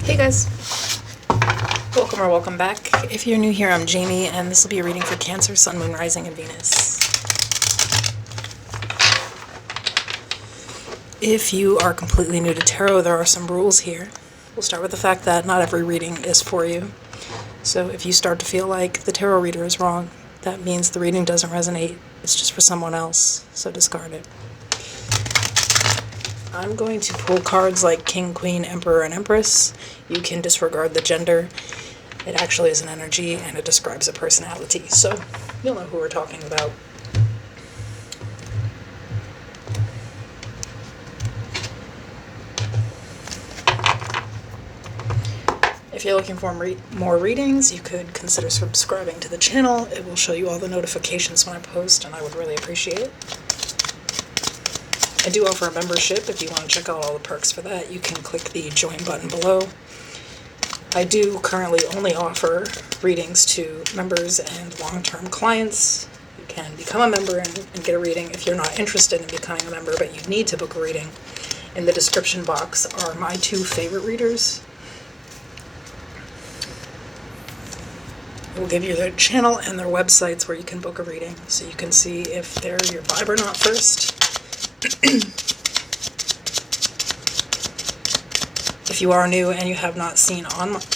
Hey guys, welcome back. If you're new here, I'm Jamie, and this will be a reading for Cancer, Sun, Moon, Rising, and Venus. If you are completely new to tarot, there are some rules here. We'll start with the fact that not every reading is for you. So if you start to feel like the tarot reader is wrong, that means the reading doesn't resonate. It's just for someone else, so discard it. I'm going to pull cards like King, Queen, Emperor, and Empress. You can disregard the gender. It actually is an energy, and it describes a personality, so you'll know who we're talking about. If you're looking for more readings, you could consider subscribing to the channel. It will show you all the notifications when I post, and I would really appreciate it. I do offer a membership. If you want to check out all the perks for that, you can click the join button below. I do currently only offer readings to members and long-term clients. You can become a member and get a reading if you're not interested in becoming a member, but you need to book a reading. In the description box are my two favorite readers. We'll give you their channel and their websites where you can book a reading, so you can see if they're your vibe or not first. If you are new and you have not seen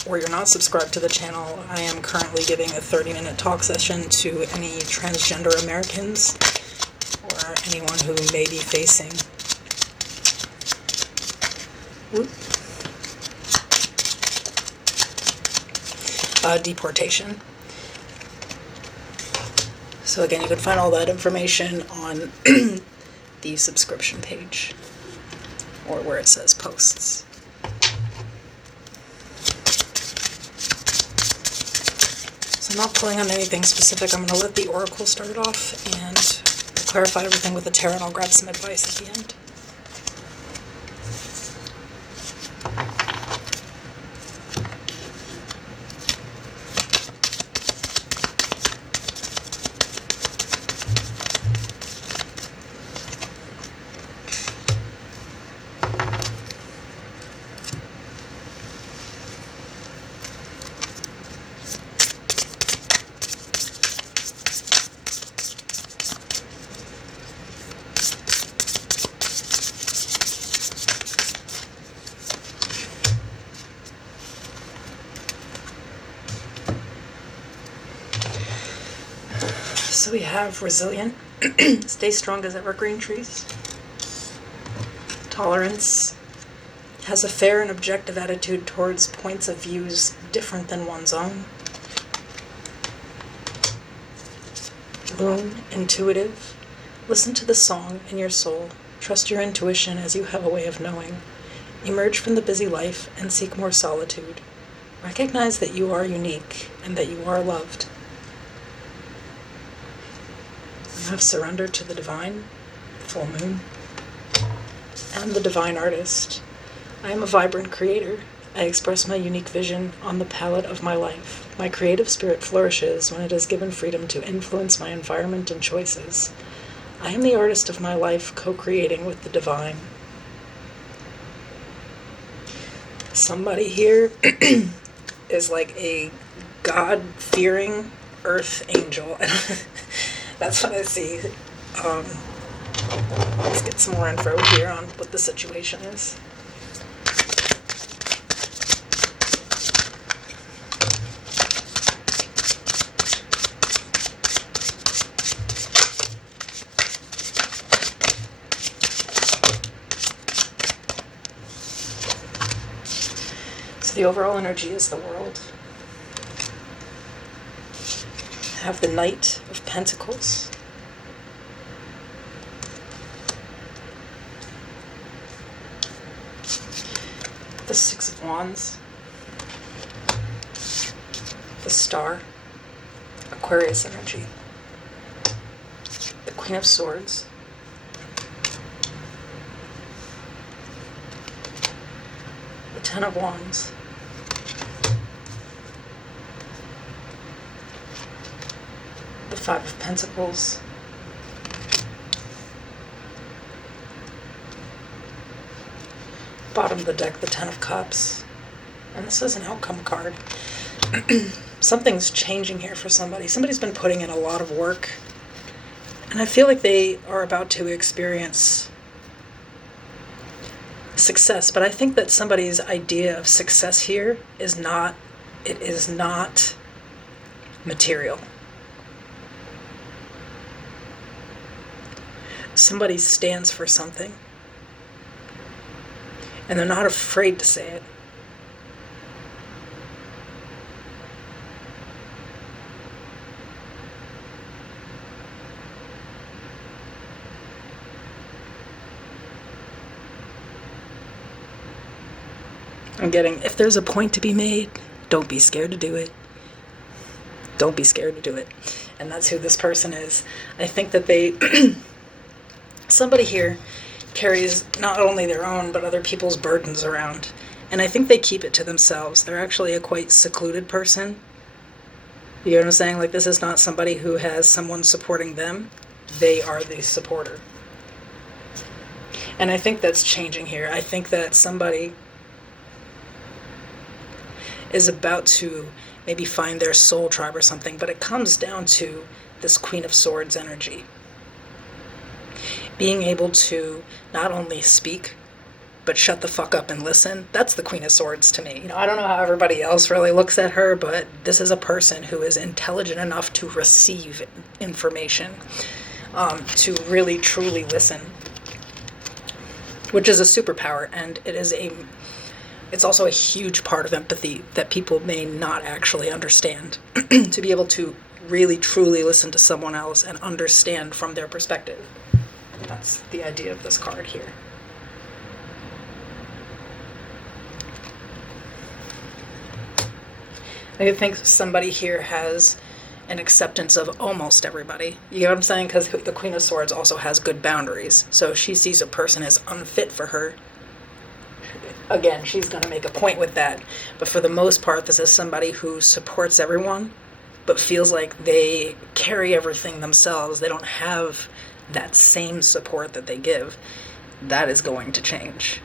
or you're not subscribed to the channel, I am currently giving a 30-minute talk session to any transgender Americans or anyone who may be facing deportation. So again, you can find all that information on the subscription page or where it says posts. So I'm not pulling on anything specific. I'm going to let the oracle start it off and clarify everything with the tarot, and I'll grab some advice at the end. So we have resilient, stay strong as evergreen trees. Tolerance, has a fair and objective attitude towards points of views different than one's own. Moon, intuitive, listen to the song in your soul. Trust your intuition as you have a way of knowing. Emerge from the busy life and seek more solitude. Recognize that you are unique and that you are loved. You have surrendered to the divine, full moon, and the divine artist. I am a vibrant creator. I express my unique vision on the palette of my life. My creative spirit flourishes when it is given freedom to influence my environment and choices. I am the artist of my life, co-creating with the divine. Somebody here is like a God-fearing earth angel. That's what I see. Let's get some more info here on what the situation is. So the overall energy is the world. Have the Knight of Pentacles. The Six of Wands. The Star. Aquarius energy. The Queen of Swords. The Ten of Wands. The Five of Pentacles. Bottom of the deck, the Ten of Cups. And this is an outcome card. Something's changing here for somebody. Somebody's been putting in a lot of work. And I feel like they are about to experience success. But I think that somebody's idea of success here is not material. Somebody stands for something. And they're not afraid to say it. I'm getting, if there's a point to be made, don't be scared to do it. Don't be scared to do it. And that's who this person is. I think that somebody here carries not only their own, but other people's burdens around. And I think they keep it to themselves. They're actually a quite secluded person. You know what I'm saying? Like, this is not somebody who has someone supporting them. They are the supporter. And I think that's changing here. I think that somebody is about to maybe find their soul tribe or something, but it comes down to this Queen of Swords energy. Being able to not only speak, but shut the fuck up and listen. That's the Queen of Swords to me. You know, I don't know how everybody else really looks at her, but this is a person who is intelligent enough to receive information, to really truly listen, which is a superpower, and it's also a huge part of empathy that people may not actually understand. To be able to really truly listen to someone else and understand from their perspective. That's the idea of this card here. I think somebody here has an acceptance of almost everybody. You know what I'm saying? Because the Queen of Swords also has good boundaries. So if she sees a person as unfit for her, again, she's going to make a point with that. But for the most part, this is somebody who supports everyone, but feels like they carry everything themselves. They don't have that same support that they give. That is going to change.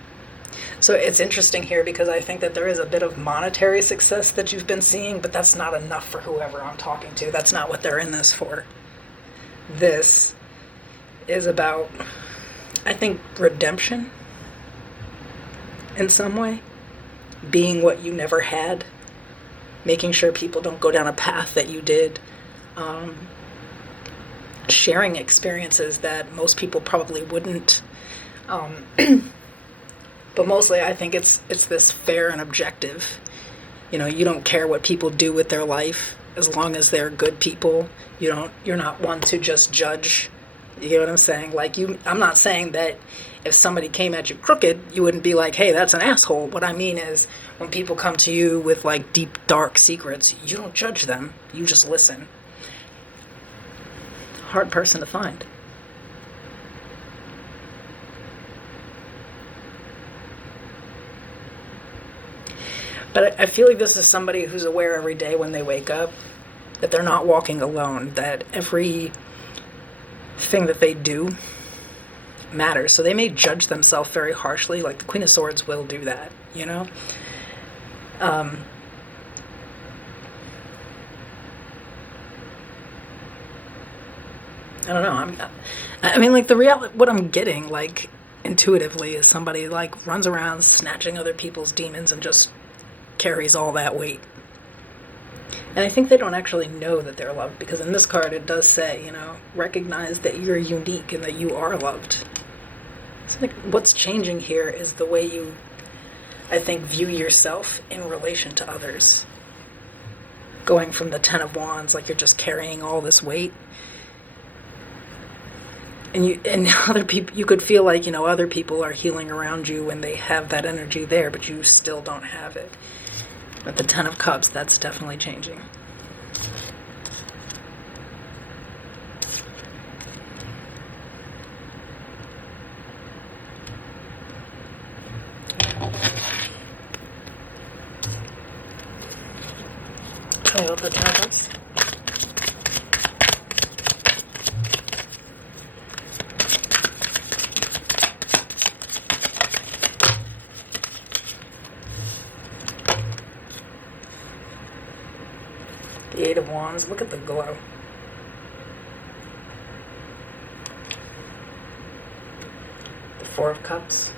So it's interesting here because I think that there is a bit of monetary success that you've been seeing, but that's not enough for whoever I'm talking to. That's not what they're in this for. This is about, I think, redemption. In some way, being what you never had, making sure people don't go down a path that you did, sharing experiences that most people probably wouldn't, but mostly I think it's this fair and objective. You know, you don't care what people do with their life as long as they're good people. You're not one to just judge. You know what I'm saying? Like, I'm not saying that if somebody came at you crooked, you wouldn't be like, hey, that's an asshole. What I mean is, when people come to you with, like, deep, dark secrets, you don't judge them. You just listen. Hard person to find. But I feel like this is somebody who's aware every day when they wake up that they're not walking alone, that every thing that they do matters. So they may judge themselves very harshly, like the Queen of Swords will do that, you know? I don't know. I mean, like, the reality, what I'm getting, like, intuitively is somebody, like, runs around snatching other people's demons and just carries all that weight. And I think they don't actually know that they're loved, because in this card it does say, you know, recognize that you're unique and that you are loved. So, like, what's changing here is the way you, I think, view yourself in relation to others. Going from the Ten of Wands, like you're just carrying all this weight. And other people, you could feel like, you know, other people are healing around you when they have that energy there, but you still don't have it. But the Ten of Cups, that's definitely changing. Tell me about the Ten of Cups. The Eight of Wands. Look at the glow. The Four of Cups.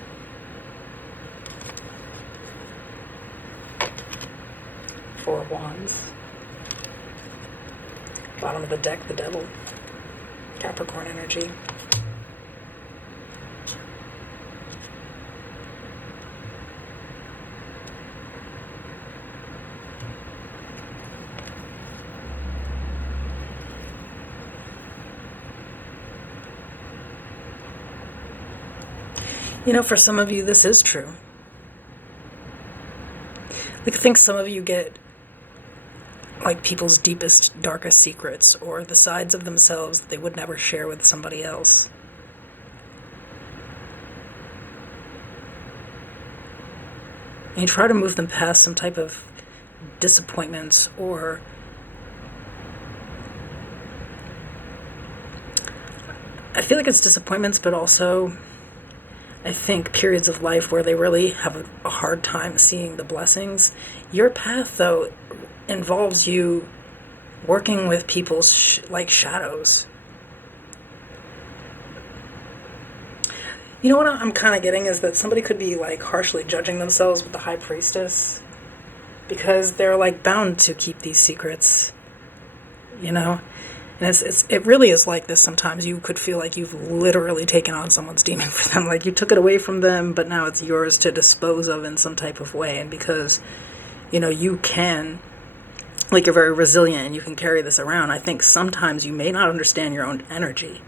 Four of Wands. Bottom of the deck, the Devil. Capricorn energy. You know, for some of you, this is true. Like, I think some of you get, like, people's deepest, darkest secrets, or the sides of themselves that they would never share with somebody else. And you try to move them past some type of disappointments, or I feel like it's disappointments, but also I think periods of life where they really have a hard time seeing the blessings. Your path, though, involves you working with people's like shadows. You know what I'm kind of getting is that somebody could be like harshly judging themselves with the High Priestess because they're like bound to keep these secrets, you know? And it really is like this sometimes. You could feel like you've literally taken on someone's demon for them. Like you took it away from them, but now it's yours to dispose of in some type of way. And because, you know, you can, like you're very resilient and you can carry this around, I think sometimes you may not understand your own energy.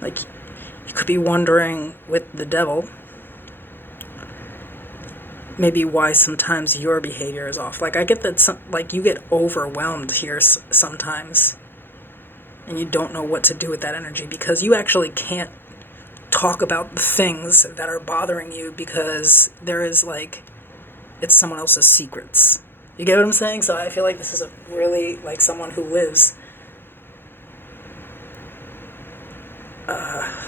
Like you could be wondering with the Devil, maybe why sometimes your behavior is off. Like I get that like you get overwhelmed here sometimes. And you don't know what to do with that energy because you actually can't talk about the things that are bothering you because there is like, it's someone else's secrets. You get what I'm saying? So I feel like this is a really like someone who lives I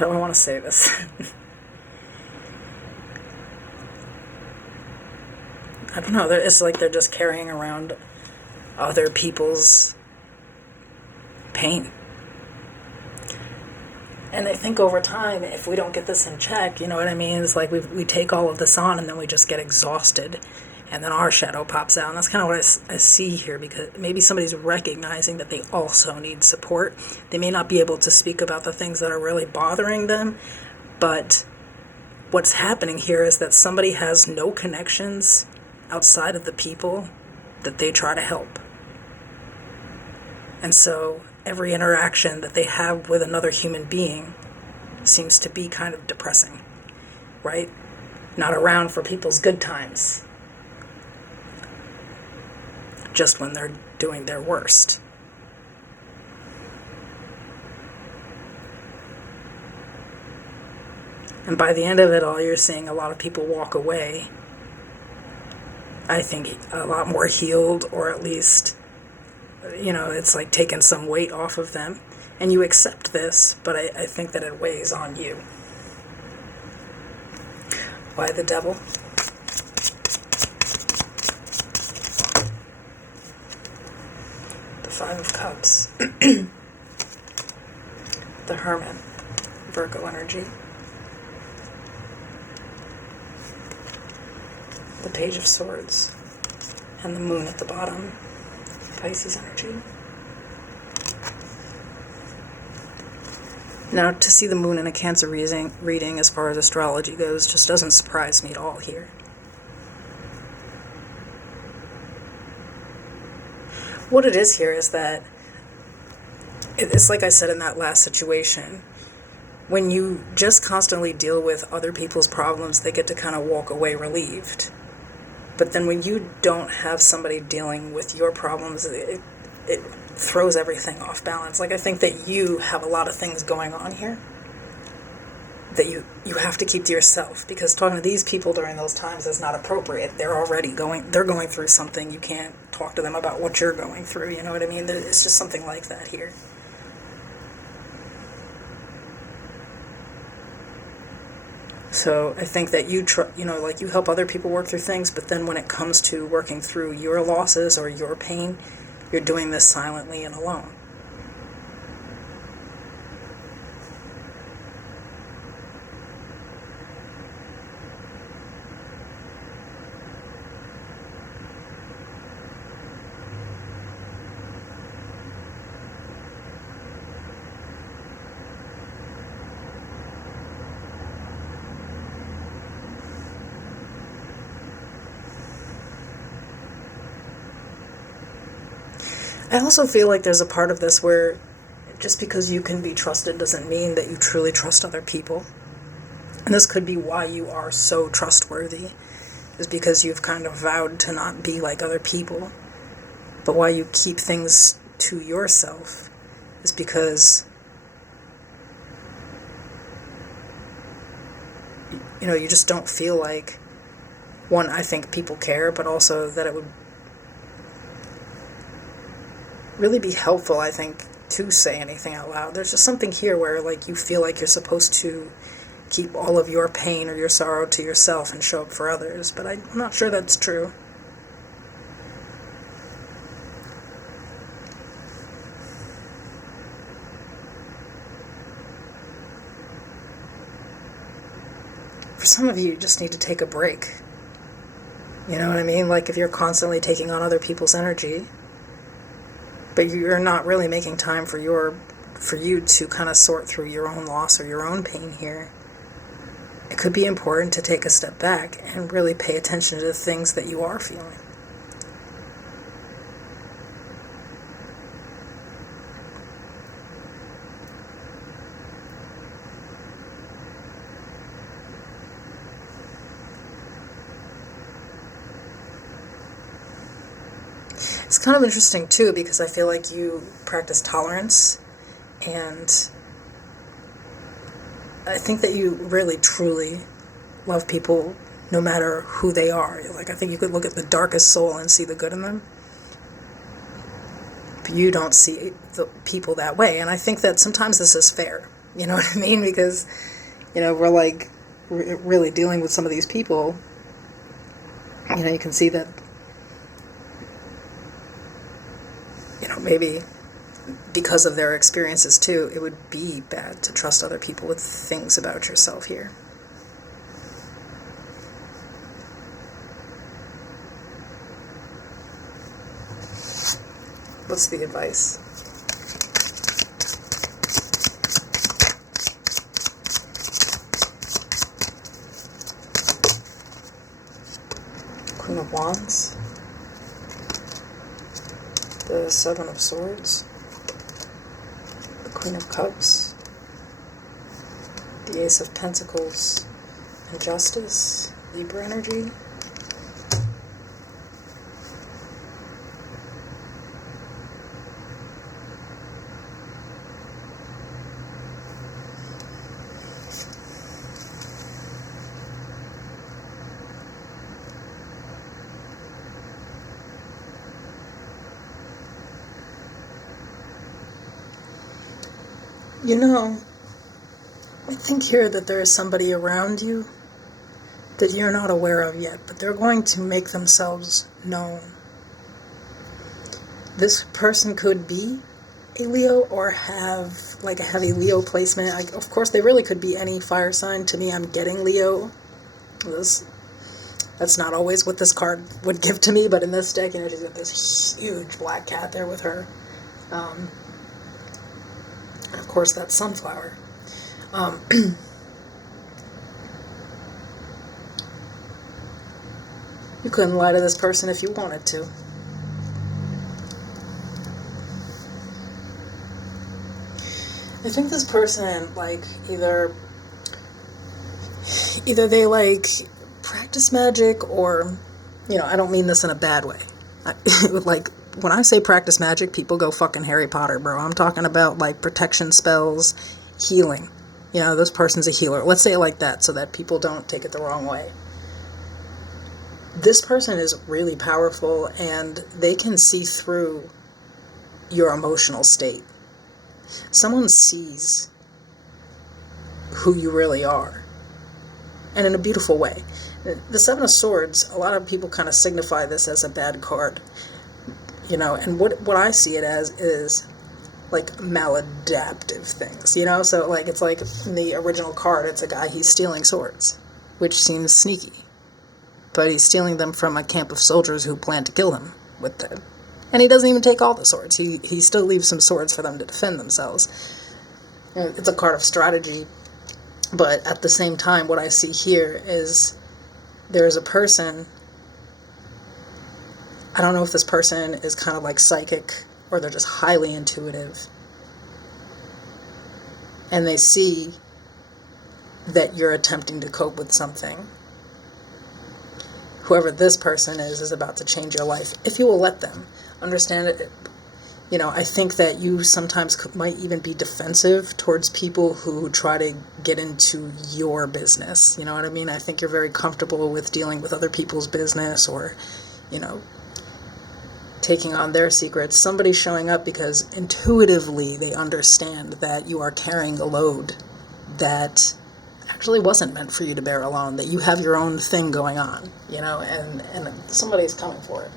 don't want to say this. I don't know, it's like they're just carrying around other people's pain. And I think over time, if we don't get this in check, you know what I mean? It's like we take all of this on and then we just get exhausted. And then our shadow pops out. And that's kind of what I see here, because maybe somebody's recognizing that they also need support. They may not be able to speak about the things that are really bothering them, but what's happening here is that somebody has no connections outside of the people that they try to help. And so every interaction that they have with another human being seems to be kind of depressing, right? Not around for people's good times, just when they're doing their worst. And by the end of it all, you're seeing a lot of people walk away, I think a lot more healed, or at least, you know, it's like taking some weight off of them. And you accept this, but I think that it weighs on you. Why the Devil? The Five of Cups. The Hermit. Virgo energy. The Page of Swords, and the Moon at the bottom, Pisces energy. Now, to see the Moon in a Cancer reading as far as astrology goes just doesn't surprise me at all here. What it is here is that, it's like I said in that last situation, when you just constantly deal with other people's problems, they get to kind of walk away relieved. But then when you don't have somebody dealing with your problems, it throws everything off balance. Like, I think that you have a lot of things going on here that you have to keep to yourself, because talking to these people during those times is not appropriate. They're going through something. You can't talk to them about what you're going through, you know what I mean? It's just something like that here. So I think that like you help other people work through things, but then when it comes to working through your losses or your pain, you're doing this silently and alone. I also feel like there's a part of this where just because you can be trusted doesn't mean that you truly trust other people. And this could be why you are so trustworthy, is because you've kind of vowed to not be like other people. But why you keep things to yourself is because, you just don't feel like, one, I think people care, but also that it would really be helpful, I think, to say anything out loud. There's just something here where, like, you feel like you're supposed to keep all of your pain or your sorrow to yourself and show up for others, but I'm not sure that's true. For some of you, you just need to take a break. You know what I mean? Like, if you're constantly taking on other people's energy, but you're not really making time for you to kind of sort through your own loss or your own pain here, it could be important to take a step back and really pay attention to the things that you are feeling. It's kind of interesting, too, because I feel like you practice tolerance, and I think that you really, truly love people no matter who they are. Like, I think you could look at the darkest soul and see the good in them, but you don't see the people that way, and I think that sometimes this is fair, you know what I mean? Because, we're really dealing with some of these people, you can see that maybe because of their experiences too, it would be bad to trust other people with things about yourself here. What's the advice? Queen of Wands. The Seven of Swords, the Queen of Cups, the Ace of Pentacles, and Justice, Libra energy. I think here that there is somebody around you that you're not aware of yet, but they're going to make themselves known. This person could be a Leo or have like a heavy Leo placement. Of course, they really could be any fire sign. To me, I'm getting Leo. That's not always what this card would give to me, but in this deck, she's got this huge black cat there with her. And of course, that's Sunflower. You couldn't lie to this person if you wanted to. I think this person, either they, practice magic or, I don't mean this in a bad way. When I say practice magic, people go fucking Harry Potter, bro. I'm talking about, protection spells, healing. This person's a healer. Let's say it like that so that people don't take it the wrong way. This person is really powerful and they can see through your emotional state. Someone sees who you really are. and in a beautiful way. The Seven of Swords, a lot of people kind of signify this as a bad card, you know, and what I see it as is like maladaptive things, you know? So like, it's like in the original card, it's a guy, he's stealing swords, which seems sneaky, but he's stealing them from a camp of soldiers who plan to kill him with them. And he doesn't even take all the swords. He still leaves some swords for them to defend themselves. You know, it's a card of strategy, but at the same time, what I see here is there's a person, I don't know if this person is kind of like psychic or they're just highly intuitive, and they see that you're attempting to cope with something. Whoever this person is about to change your life, if you will let them. Understand it. You know, I think that you sometimes might even be defensive towards people who try to get into your business. You know what I mean? I think you're very comfortable with dealing with other people's business, or, you know, taking on their secrets. Somebody's showing up because intuitively they understand that you are carrying a load that actually wasn't meant for you to bear alone, that you have your own thing going on, you know, and somebody's coming for it.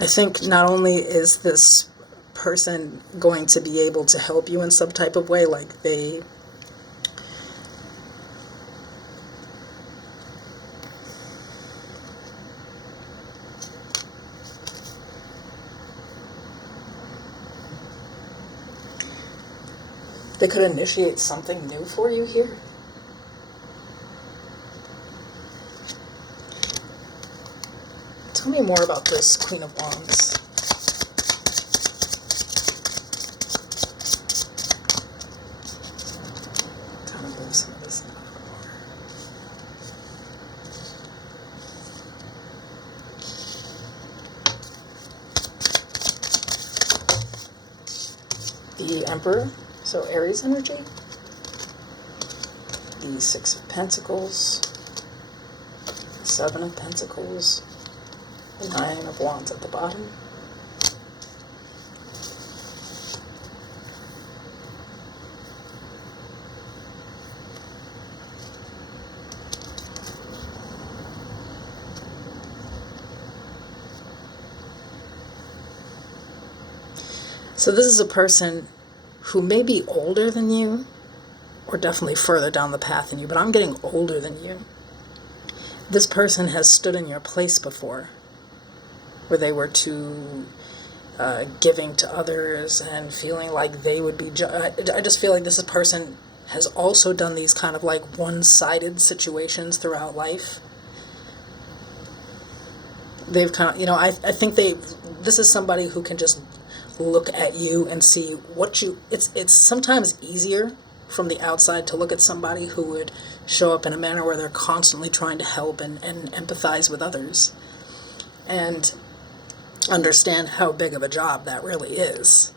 I think not only is this person going to be able to help you in some type of way, like they could initiate something new for you here. Tell me more about this Queen of Wands. Kind of move some of this out of the water. The Emperor, so Aries energy. The Six of Pentacles. The Seven of Pentacles. The Nine of Wands at the bottom. So this is a person who may be older than you, or definitely further down the path than you, but I'm getting older than you. This person has stood in your place before, where they were too giving to others and feeling like they would be I just feel like this person has also done these kind of like one-sided situations throughout life. They've kind of, you know, I think this is somebody who can just look at you and see what you, it's sometimes easier from the outside to look at somebody who would show up in a manner where they're constantly trying to help and empathize with others, and understand how big of a job that really is.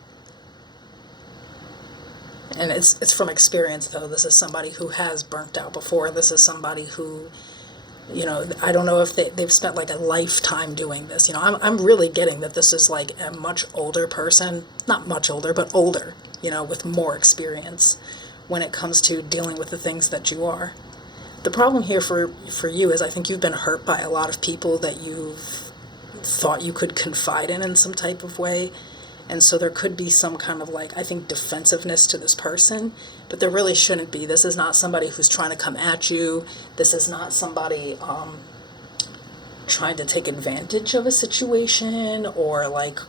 And it's from experience, though. This is somebody who has burnt out before. This is somebody who, you know, I don't know if they've spent like a lifetime doing this. You know, I'm really getting that this is like a much older person, not much older, but older, you know, with more experience when it comes to dealing with the things that you are. The problem here for you is I think you've been hurt by a lot of people that you've thought you could confide in some type of way, and so there could be some kind of like, I think, defensiveness to this person, but there really shouldn't be. This is not somebody who's trying to come at you. This is not somebody trying to take advantage of a situation or like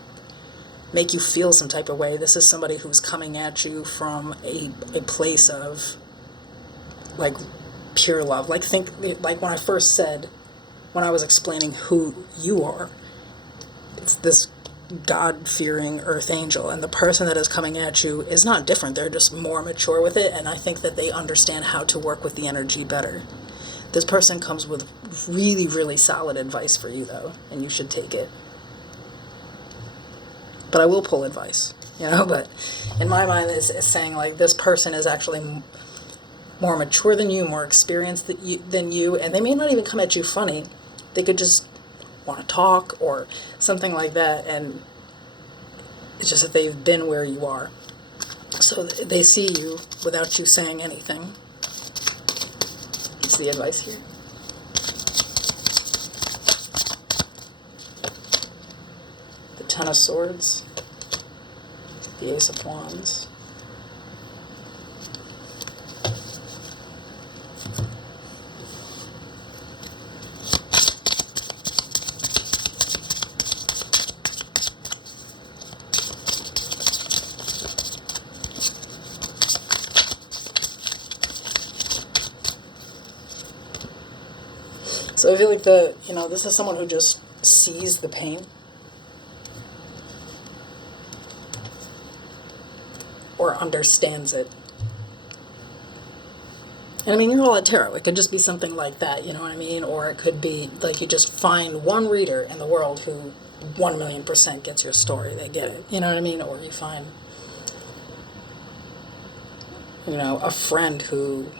make you feel some type of way. This is somebody who's coming at you from a place of like pure love. Like, think, like when I was explaining who you are, it's this God-fearing earth angel, and the person that is coming at you is not different. They're just more mature with it, and I think that they understand how to work with the energy better. This person comes with really, really solid advice for you, though, and you should take it. But I will pull advice, you know, but in my mind it's saying like this person is actually more mature than you, more experienced than you, and they may not even come at you funny. They could just want to talk or something like that, and It's just that they've been where you are. So they see you without you saying anything. It's the advice here. The Ten of Swords. The Ace of Wands. So I feel like this is someone who just sees the pain. Or understands it. And I mean, you're all at tarot. It could just be something like that, you know what I mean? Or it could be like you just find one reader in the world who 1,000,000% gets your story. They get it, you know what I mean? Or you find, a friend who,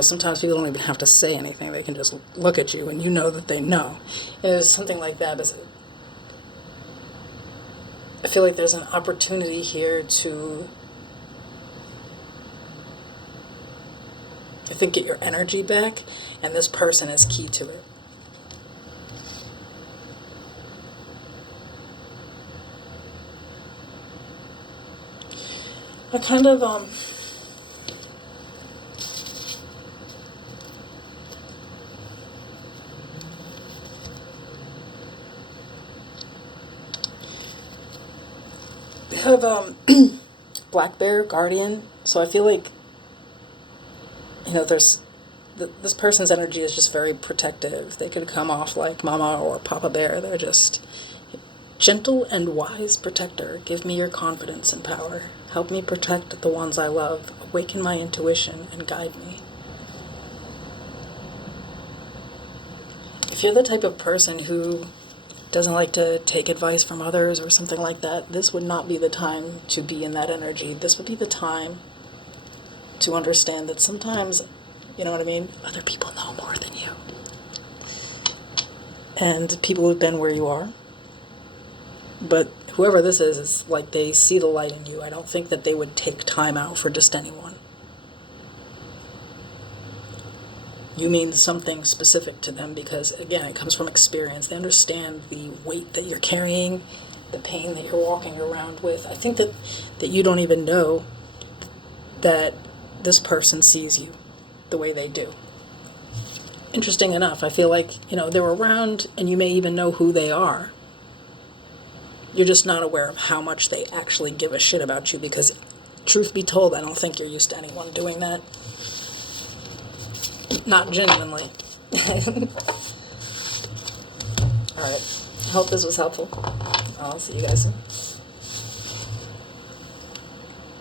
sometimes people don't even have to say anything. They can just look at you and you know that they know. And it's something like that. I feel like there's an opportunity here to, I think, get your energy back, and this person is key to it. I kind of, have Black Bear Guardian, so I feel like there's this person's energy is just very protective. They could come off like Mama or Papa Bear. They're just gentle and wise protector. Give me your confidence and power. Help me protect the ones I love. Awaken my intuition and guide me. If you're the type of person who doesn't like to take advice from others or something like that, this would not be the time to be in that energy. This would be the time to understand that sometimes, you know what I mean, other people know more than you. And people have been where you are. But whoever this is like they see the light in you. I don't think that they would take time out for just anyone. You mean something specific to them because, again, it comes from experience. They understand the weight that you're carrying, the pain that you're walking around with. I think that you don't even know that this person sees you the way they do. Interesting enough, I feel like, they're around and you may even know who they are. You're just not aware of how much they actually give a shit about you because, truth be told, I don't think you're used to anyone doing that. Not genuinely. Alright. I hope this was helpful. I'll see you guys soon.